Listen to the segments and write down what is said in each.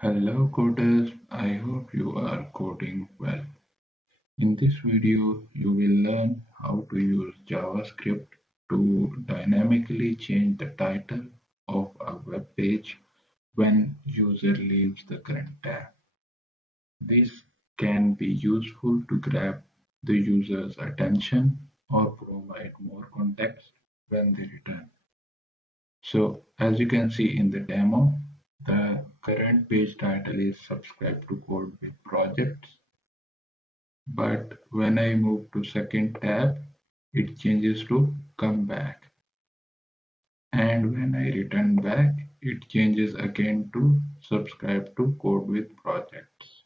Hello coders, I hope you are coding well. In this video, you will learn how to use JavaScript to dynamically change the title of a web page when user leaves the current tab. This can be useful to grab the user's attention or provide more context when they return. So as you can see in the demo, the current page title is subscribe to code with projects, but when I move to second tab, it changes to come back. And when I return back, it changes again to subscribe to code with projects.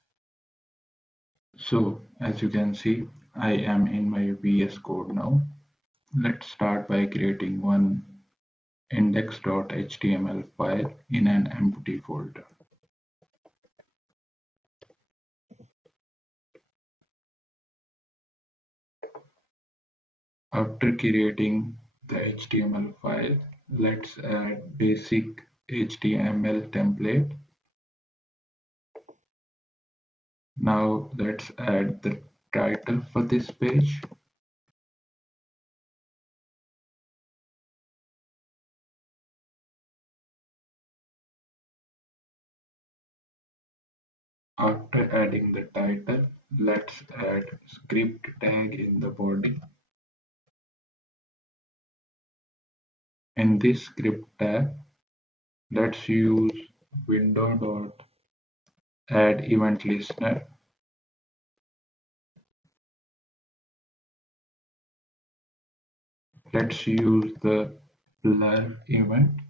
So as you can see, I am in my VS Code now. Let's start by creating one index.html file in an empty folder. After creating the HTML file, let's add basic HTML template. Now let's add the title for this page. After adding the title, let's add script tag in the body. In this script tag, let's use window.addEventListener. Let's use the blur event.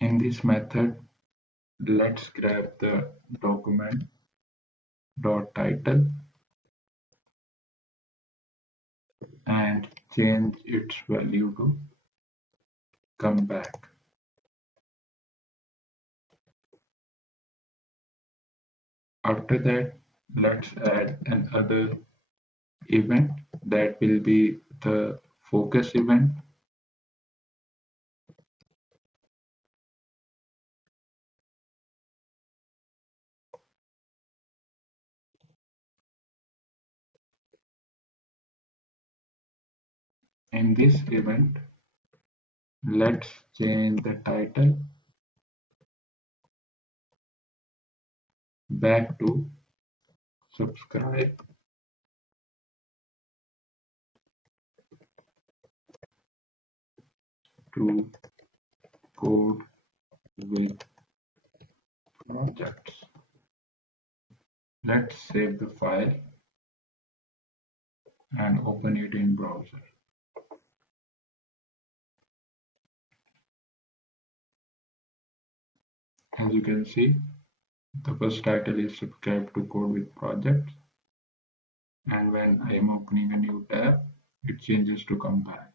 In this method, let's grab the document.title and change its value to come back. After that, let's add another event that will be the focus event. In this event, let's change the title back to subscribe to code with projects. Let's save the file and open it in browser. As you can see, the first title is subscribe to code with projects, and when I am opening a new tab, it changes to come back.